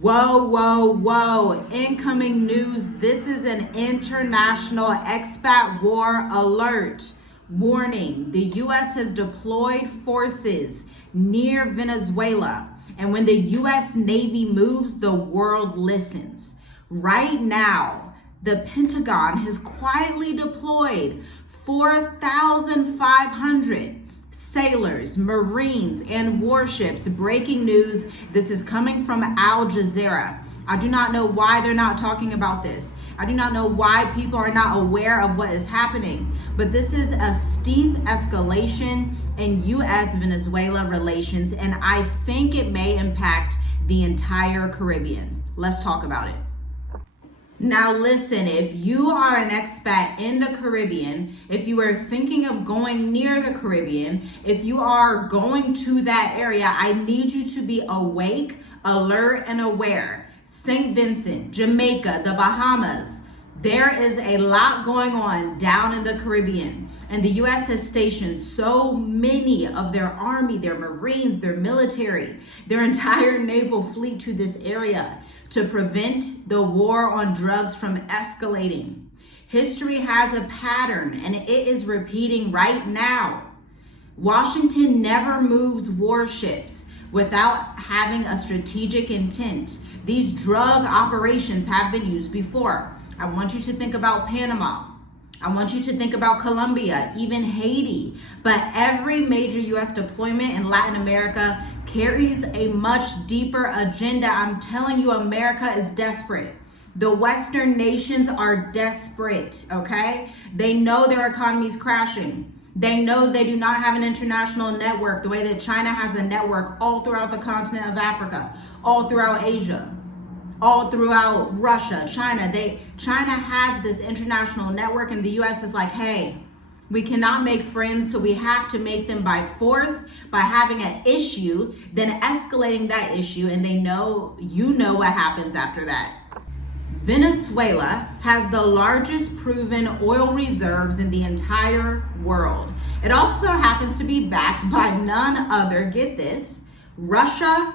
Whoa, whoa, whoa. Incoming news. This is an international expat war alert. Warning, the U.S. has deployed forces near Venezuela. And when the U.S. Navy moves, the world listens. Right now, the Pentagon has quietly deployed 4,500 sailors, Marines, and warships. Breaking news. This is coming from Al Jazeera. I do not know why they're not talking about this. I do not know why people are not aware of what is happening. But this is a steep escalation in U.S.-Venezuela relations, and I think it may impact the entire Caribbean. Let's talk about it. Now listen, if you are an expat in the Caribbean, if you are thinking of going near the Caribbean, if you are going to that area, I need you to be awake, alert, and aware. St. Vincent, Jamaica, the Bahamas, there is a lot going on down in the Caribbean. And the U.S. has stationed so many of their army, their Marines, their military, their entire naval fleet to this area to prevent the war on drugs from escalating. History has a pattern, and it is repeating right now. Washington never moves warships without having a strategic intent. These drug operations have been used before. I want you to think about Panama. I want you to think about Colombia, even Haiti. But every major U.S. deployment in Latin America carries a much deeper agenda. I'm telling you, America is desperate. The Western nations are desperate, okay? They know their economy's crashing. They know they do not have an international network the way that China has a network all throughout the continent of Africa, all throughout Asia, all throughout Russia, China. China has this international network, and the U.S. is like, hey, we cannot make friends, so we have to make them by force, by having an issue, then escalating that issue, and they know, you know what happens after that. Venezuela has the largest proven oil reserves in the entire world. It also happens to be backed by none other, get this, Russia,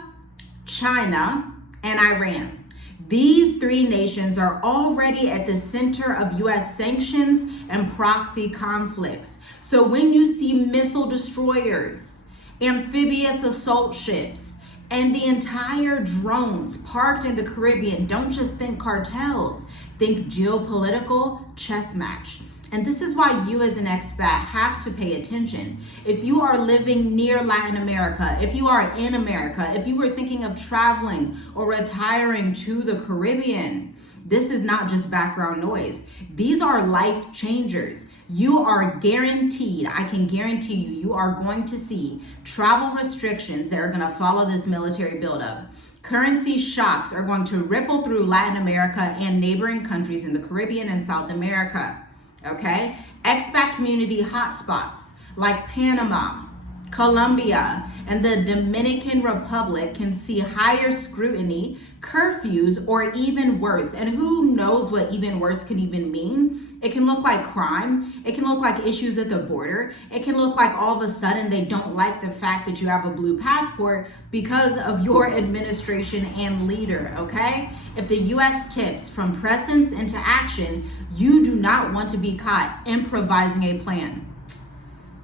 China, and Iran. These three nations are already at the center of U.S. sanctions and proxy conflicts. So when you see missile destroyers, amphibious assault ships, and the entire drones parked in the Caribbean, don't just think cartels, think geopolitical chess match. And this is why you as an expat have to pay attention. If you are living near Latin America, if you are in America, if you were thinking of traveling or retiring to the Caribbean, this is not just background noise. These are life changers. You are guaranteed, I can guarantee you, you are going to see travel restrictions that are going to follow this military buildup. Currency shocks are going to ripple through Latin America and neighboring countries in the Caribbean and South America. Okay, expat community hotspots like Panama, Colombia, and the Dominican Republic can see higher scrutiny, curfews, or even worse. And who knows what even worse can even mean? It can look like crime. It can look like issues at the border. It can look like all of a sudden they don't like the fact that you have a blue passport because of your administration and leader, okay? If the U.S. tips from presence into action, you do not want to be caught improvising a plan.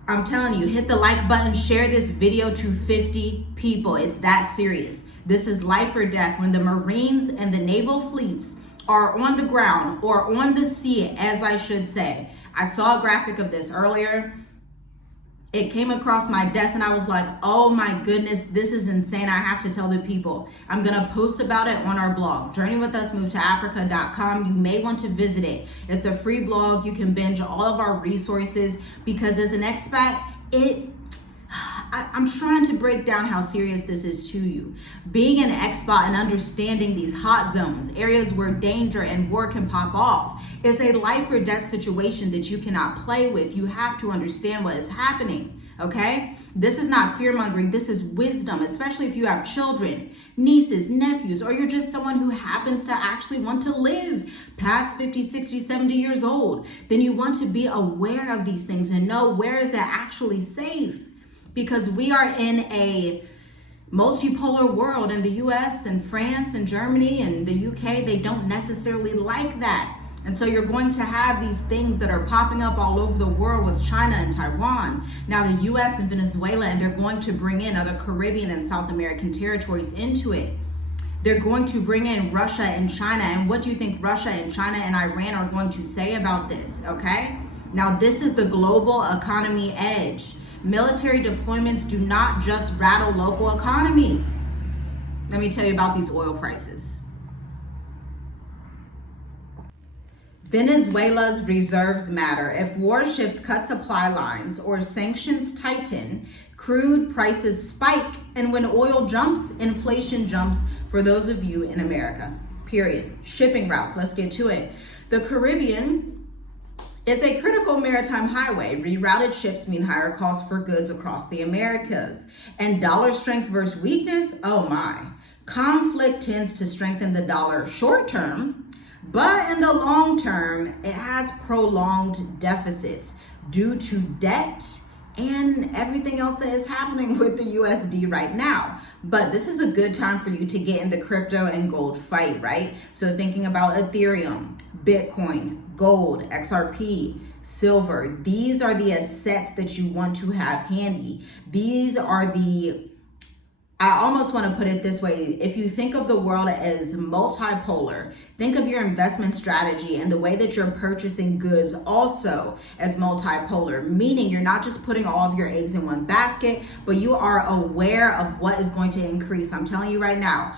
I'm telling you, hit the like button, share this video to 50 people. It's that serious. This is life or death when the Marines and the naval fleets are on the ground or on the sea, as I should say. I saw a graphic of this earlier. It came across my desk and I was like, oh my goodness, this is insane. I have to tell the people. I'm gonna post about it on our blog, journeywithusmovetoafrica.com. You may want to visit it. It's a free blog. You can binge all of our resources because as an expat, I'm trying to break down how serious this is to you. Being an expat and understanding these hot zones, areas where danger and war can pop off, is a life or death situation that you cannot play with. You have to understand what is happening, okay? This is not fear-mongering. This is wisdom, especially if you have children, nieces, nephews, or you're just someone who happens to actually want to live past 50, 60, 70 years old. Then you want to be aware of these things and know where is it actually safe. Because we are in a multipolar world, and the US and France and Germany and the UK, they don't necessarily like that. And so you're going to have these things that are popping up all over the world with China and Taiwan, now the US and Venezuela, and they're going to bring in other Caribbean and South American territories into it. They're going to bring in Russia and China. And what do you think Russia and China and Iran are going to say about this? Okay. Now, this is the global economy edge. Military deployments do not just rattle local economies. Let me tell you about these oil prices. Venezuela's reserves matter. If warships cut supply lines or sanctions tighten, crude prices spike. And when oil jumps, inflation jumps for those of you in America. Period. Shipping routes. Let's get to it. The Caribbean is a critical maritime highway. Rerouted ships mean higher costs for goods across the Americas. And dollar strength versus weakness? Oh my. Conflict tends to strengthen the dollar short term, but in the long term, it has prolonged deficits due to debt and everything else that is happening with the USD right now. But this is a good time for you to get in the crypto and gold fight, right? So thinking about Ethereum, Bitcoin, gold, XRP, silver, these are the assets that you want to have handy. These are I almost want to put it this way. If you think of the world as multipolar, think of your investment strategy and the way that you're purchasing goods also as multipolar, meaning you're not just putting all of your eggs in one basket, but you are aware of what is going to increase. I'm telling you right now,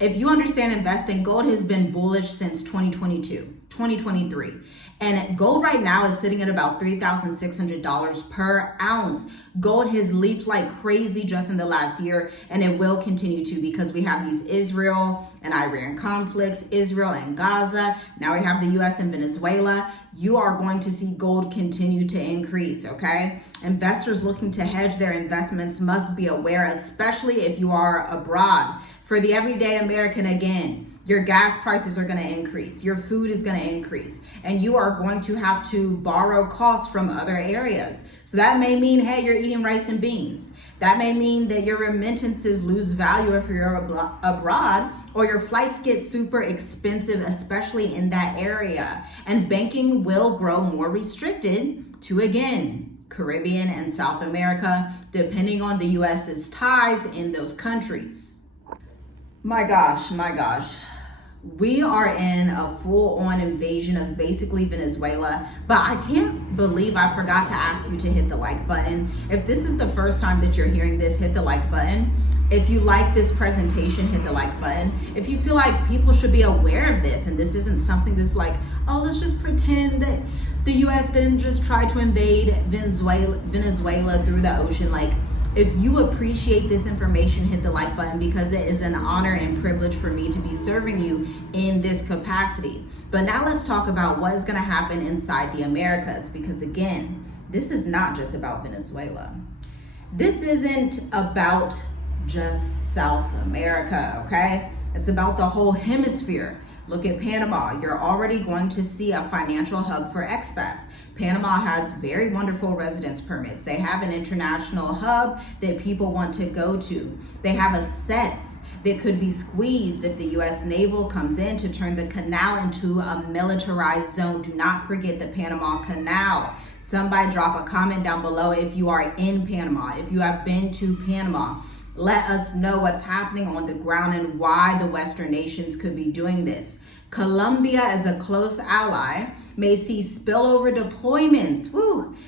if you understand investing, gold has been bullish since 2022, 2023. And gold right now is sitting at about $3,600 per ounce. Gold has leaped like crazy just in the last year, and it will continue to, because we have these Israel and Iran conflicts, Israel and Gaza. Now we have the US and Venezuela. You are going to see gold continue to increase, okay? Investors looking to hedge their investments must be aware, especially if you are abroad. For the everyday American, again, your gas prices are going to increase, your food is going to increase, and you are going to have to borrow costs from other areas. So that may mean, hey, you're eating rice and beans. That may mean that your remittances lose value if you're abroad, or your flights get super expensive, especially in that area. And banking will grow more restricted to, again, Caribbean and South America, depending on the US's ties in those countries. My gosh. We are in a full-on invasion of basically Venezuela, but I can't believe I forgot to ask you to hit the like button. If this is the first time that you're hearing this, hit the like button. If you like this presentation, hit the like button. If you feel like people should be aware of this and this isn't something that's like, oh, let's just pretend that the US didn't just try to invade Venezuela through the ocean, like, if you appreciate this information, hit the like button, because it is an honor and privilege for me to be serving you in this capacity. But now let's talk about what is going to happen inside the Americas, because again, this is not just about Venezuela. This isn't about just South America, okay? It's about the whole hemisphere. Look at Panama. You're already going to see a financial hub for expats. Panama has very wonderful residence permits. They have an international hub that people want to go to. They have assets that could be squeezed if the U.S. naval comes in to turn the canal into a militarized zone. Do not forget the Panama Canal. Somebody drop a comment down below if you are in Panama, if you have been to Panama. Let us know what's happening on the ground and why the Western nations could be doing this. Colombia, as a close ally, may see spillover deployments,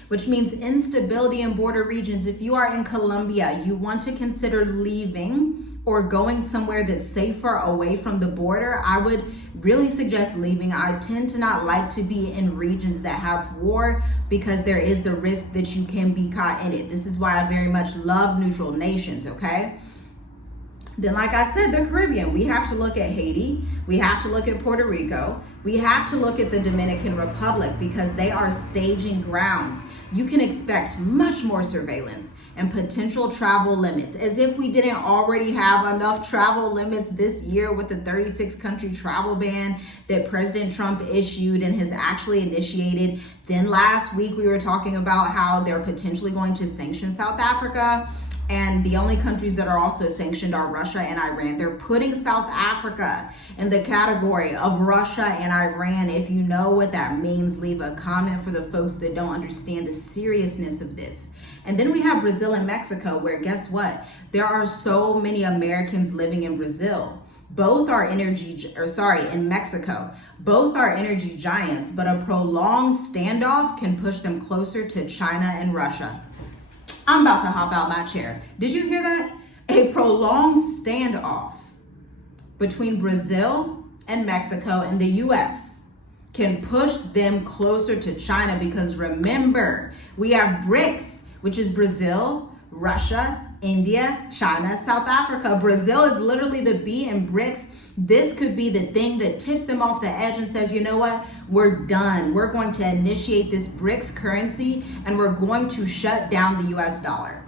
which means instability in border regions. If you are in Colombia, you want to consider leaving or going somewhere that's safer away from the border. I would really suggest leaving. I tend to not like to be in regions that have war, because there is the risk that you can be caught in it. This is why I very much love neutral nations, okay? Then, like I said, the Caribbean, we have to look at Haiti, we have to look at Puerto Rico, we have to look at the Dominican Republic, because they are staging grounds. You can expect much more surveillance and potential travel limits, as if we didn't already have enough travel limits this year with the 36-country travel ban that President Trump issued and has actually initiated. Then last week we were talking about how they're potentially going to sanction South Africa. And the only countries that are also sanctioned are Russia and Iran. They're putting South Africa in the category of Russia and Iran. If you know what that means, leave a comment for the folks that don't understand the seriousness of this. And then we have Brazil and Mexico, where guess what? There are so many Americans living in Brazil. Both are in Mexico. Both are energy giants, but a prolonged standoff can push them closer to China and Russia. I'm about to hop out my chair. Did you hear that? A prolonged standoff between Brazil and Mexico and the US can push them closer to China, because remember, we have BRICS, which is Brazil, Russia, India, China, South Africa. Brazil is literally the B in BRICS. This could be the thing that tips them off the edge and says, you know what, we're done. We're going to initiate this BRICS currency and we're going to shut down the US dollar.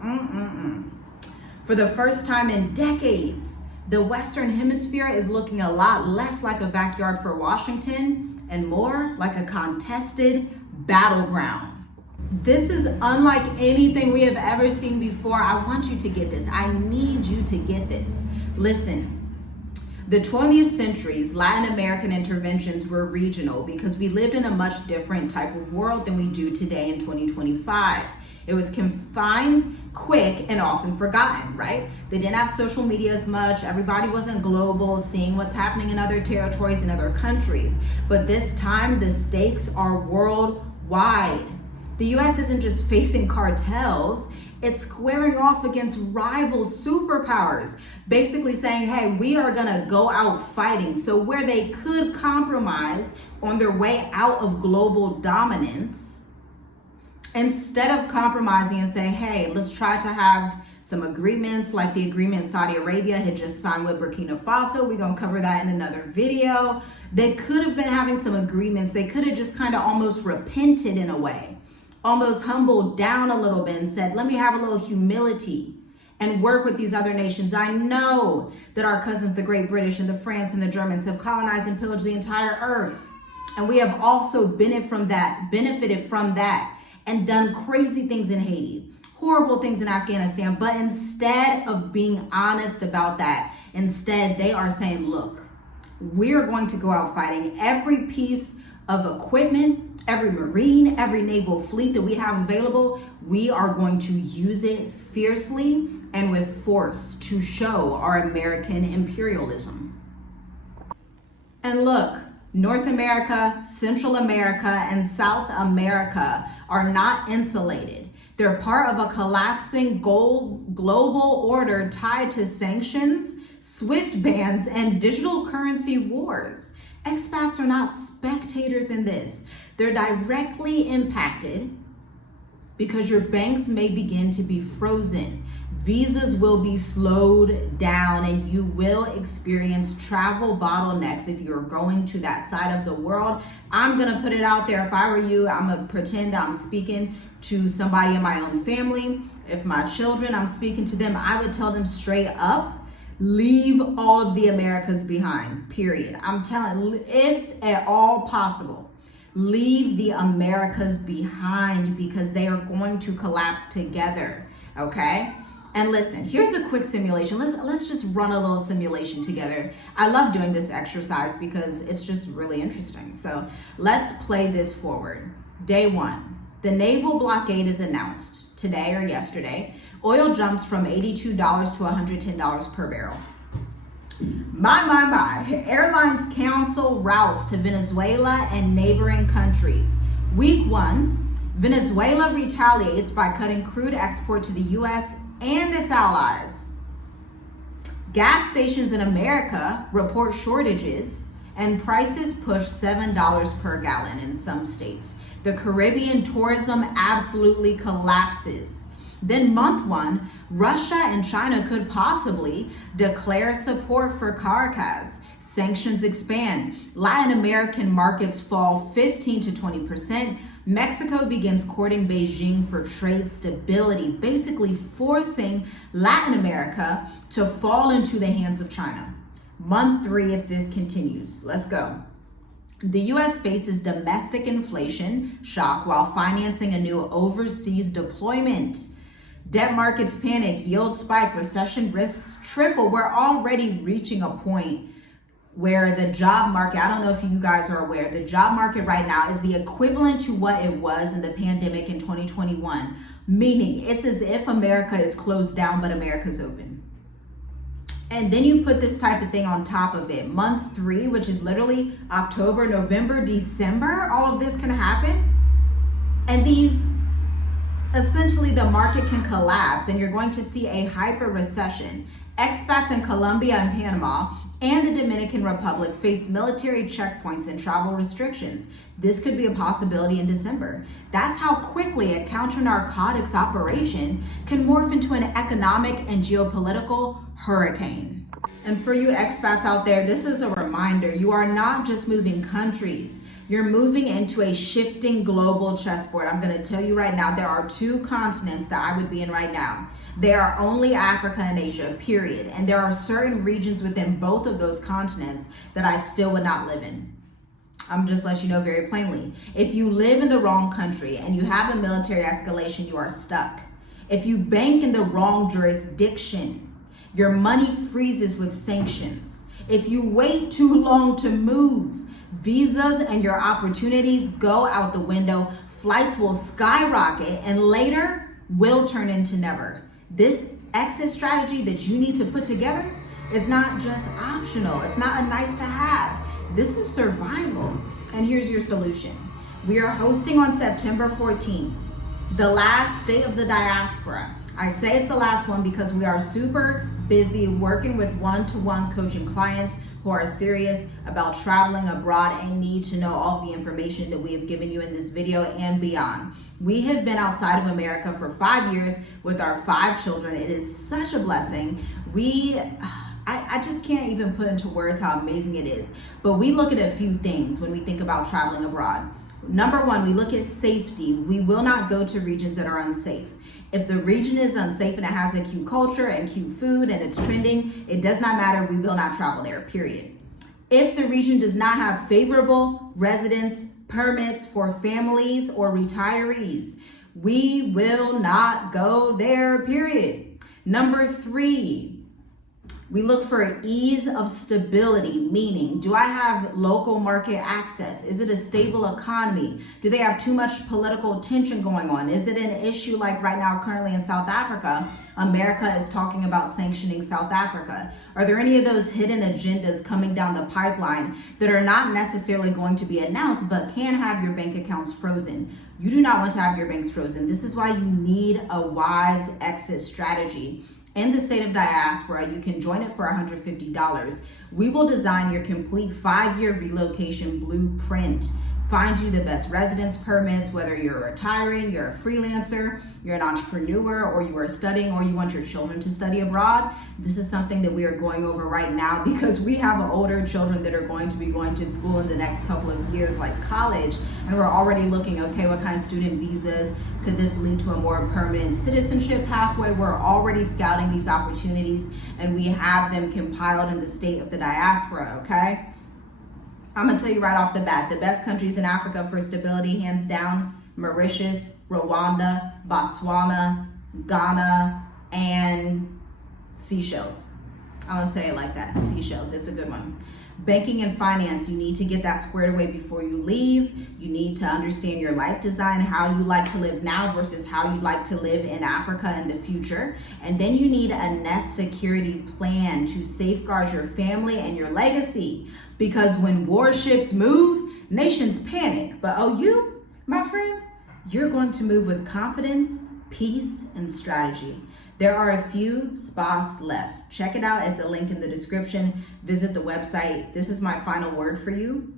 For the first time in decades, the Western Hemisphere is looking a lot less like a backyard for Washington and more like a contested battleground. This is unlike anything we have ever seen before. I want you to get this. I need you to get this. Listen, the 20th century's Latin American interventions were regional because we lived in a much different type of world than we do today in 2025. It was confined, quick, and often forgotten, right? They didn't have social media as much. Everybody wasn't global, seeing what's happening in other territories and other countries. But this time, the stakes are worldwide. The US isn't just facing cartels, it's squaring off against rival superpowers, basically saying, hey, we are gonna go out fighting. So where they could compromise on their way out of global dominance, instead of compromising and saying, hey, let's try to have some agreements like the agreement Saudi Arabia had just signed with Burkina Faso. We're gonna cover that in another video. They could have been having some agreements. They could have just kind of almost repented in a way, almost humbled down a little bit and said, let me have a little humility and work with these other nations. I know that our cousins, the Great British and the France and the Germans, have colonized and pillaged the entire earth. And we have also benefited from that and done crazy things in Haiti, horrible things in Afghanistan. But instead of being honest about that, instead they are saying, look, we're going to go out fighting. Every piece of equipment, every Marine, every naval fleet that we have available, we are going to use it fiercely and with force to show our American imperialism. And look, North America, Central America, and South America are not insulated. They're part of a collapsing global order tied to sanctions, SWIFT bans, and digital currency wars. Expats are not spectators in this. They're directly impacted because your banks may begin to be frozen. Visas will be slowed down and you will experience travel bottlenecks if you're going to that side of the world. I'm gonna put it out there. If I were you, I'm gonna pretend I'm speaking to somebody in my own family. If my children, I'm speaking to them, I would tell them straight up, leave all of the Americas behind, period. I'm telling, if at all possible, leave the Americas behind because they are going to collapse together, okay? And listen, here's a quick simulation. Let's just run a little simulation together. I love doing this exercise because it's just really interesting. So let's play this forward. Day one, the naval blockade is announced today or yesterday. Oil jumps from $82 to $110 per barrel. My. Airlines cancel routes to Venezuela and neighboring countries. Week one, Venezuela retaliates by cutting crude export to the US and its allies. Gas stations in America report shortages and prices push $7 per gallon in some states. The Caribbean tourism absolutely collapses. Then month one, Russia and China could possibly declare support for cartels. Sanctions expand. Latin American markets fall 15 to 20%. Mexico begins courting Beijing for trade stability, basically forcing Latin America to fall into the hands of China. Month three, if this continues. Let's go. The US faces domestic inflation shock while financing a new overseas deployment. Debt markets panic, yields spike, recession risks triple. We're already reaching a point where the job market, I don't know if you guys are aware, the job market right now is the equivalent to what it was in the pandemic in 2021. Meaning it's as if America is closed down, but America's open. And then you put this type of thing on top of it. Month 3, which is literally October, November, December, all of this can happen. And essentially the market can collapse and you're going to see a hyper recession. Expats in Colombia and Panama and the Dominican Republic face military checkpoints and travel restrictions. This could be a possibility in December. That's how quickly a counter-narcotics operation can morph into an economic and geopolitical hurricane. And for you expats out there, this is a reminder, you are not just moving countries. You're moving into a shifting global chessboard. I'm going to tell you right now, there are 2 continents that I would be in right now. They are only Africa and Asia, period. And there are certain regions within both of those continents that I still would not live in. I'm just letting you know very plainly. If you live in the wrong country and you have a military escalation, you are stuck. If you bank in the wrong jurisdiction, your money freezes with sanctions. If you wait too long to move, visas and your opportunities go out the window. Flights will skyrocket and later will turn into never. This exit strategy that you need to put together is not just optional. It's not a nice to have. This is survival. And here's your solution. We are hosting on September 14th, the last State of the Diaspora. I say it's the last one because we are super busy working with one-to-one coaching clients who are serious about traveling abroad and need to know all the information that we have given you in this video and beyond. We have been outside of America for 5 years with our 5 children. It is such a blessing. I just can't even put into words how amazing it is. But we look at a few things when we think about traveling abroad. Number 1, we look at safety. We will not go to regions that are unsafe. If the region is unsafe and it has a cute culture and cute food and it's trending, it does not matter. We will not travel there, period. If the region does not have favorable residence permits for families or retirees, we will not go there, period. Number 3, we look for ease of stability, meaning, do I have local market access? Is it a stable economy? Do they have too much political tension going on? Is it an issue like right now currently in South Africa? America is talking about sanctioning South Africa. Are there any of those hidden agendas coming down the pipeline that are not necessarily going to be announced but can have your bank accounts frozen? You do not want to have your banks frozen. This is why you need a wise exit strategy. In the State of Diaspora, you can join it for $150. We will design your complete 5-year relocation blueprint, find you the best residence permits, whether you're retiring, you're a freelancer, you're an entrepreneur, or you are studying, or you want your children to study abroad. This is something that we are going over right now because we have older children that are going to be going to school in the next couple of years, like college, and we're already looking, okay, what kind of student visas could this lead to a more permanent citizenship pathway? We're already scouting these opportunities and we have them compiled in the State of the Diaspora, okay? I'm gonna tell you right off the bat, the best countries in Africa for stability, hands down, Mauritius, Rwanda, Botswana, Ghana, and Seychelles. I'm gonna say it like that, Seychelles, it's a good one. Banking and finance, you need to get that squared away before you leave. You need to understand your life design, how you like to live now versus how you'd like to live in Africa in the future. And then you need a nest security plan to safeguard your family and your legacy. Because when warships move, nations panic. But oh, you, my friend, you're going to move with confidence, peace, and strategy. There are a few spots left. Check it out at the link in the description. Visit the website. This is my final word for you.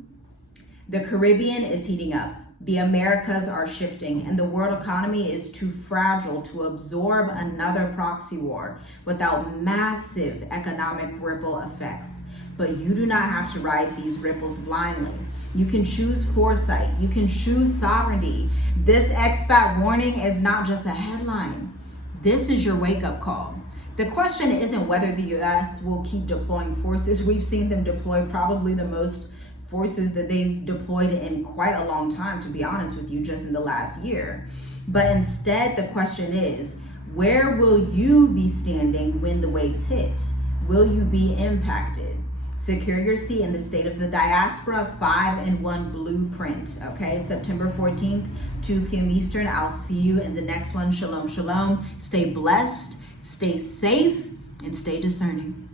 The Caribbean is heating up. The Americas are shifting, and the world economy is too fragile to absorb another proxy war without massive economic ripple effects. But you do not have to ride these ripples blindly. You can choose foresight. You can choose sovereignty. This expat warning is not just a headline. This is your wake-up call. The question isn't whether the US will keep deploying forces. We've seen them deploy probably the most forces that they've deployed in quite a long time, to be honest with you, just in the last year. But instead, the question is, Where will you be standing when the waves hit? Will you be impacted? Secure your seat in the State of the Diaspora 5-in-1 blueprint. Okay, September 14th, 2 p.m. Eastern. I'll see you in the next one. Shalom, shalom. Stay blessed, stay safe, and stay discerning.